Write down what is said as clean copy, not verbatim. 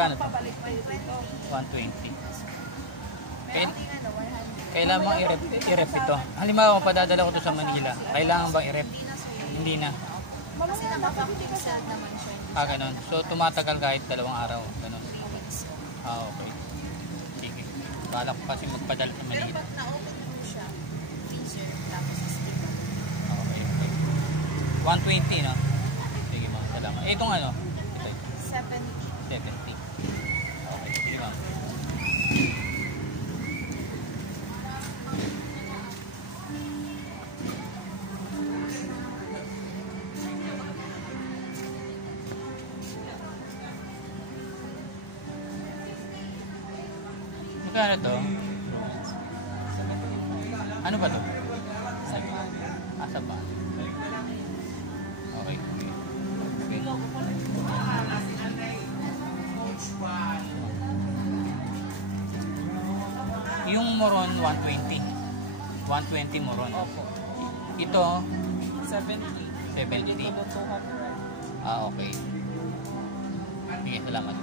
Magkano to? Papalit pa ito. 120. Kailangan bang i-rep ito? Halimbawa, padadala ko to sa Manila. Kailangan bang i-rep? Hindi na. Kasi nakapag-pixel naman siya. Ah, ganun. So, tumatagal kahit 2 araw. Ganun. Ah, okay. Sige. Bala ko kasi magpadala sa Manila. Pero pag na-open mo siya, freezer, tapos sticker. Okay, okay. 120, no? Sige, ma'am. Salamat. Eh, itong ano? Ito. 70. 70. Okay, sige, ma'am. Magkano to? Ano ba to? Asa ba? Okay. Yung moron 120. 120 moron. Opo. Ito 70. 70. Ito 200. Ah, okay. Sige, salamat.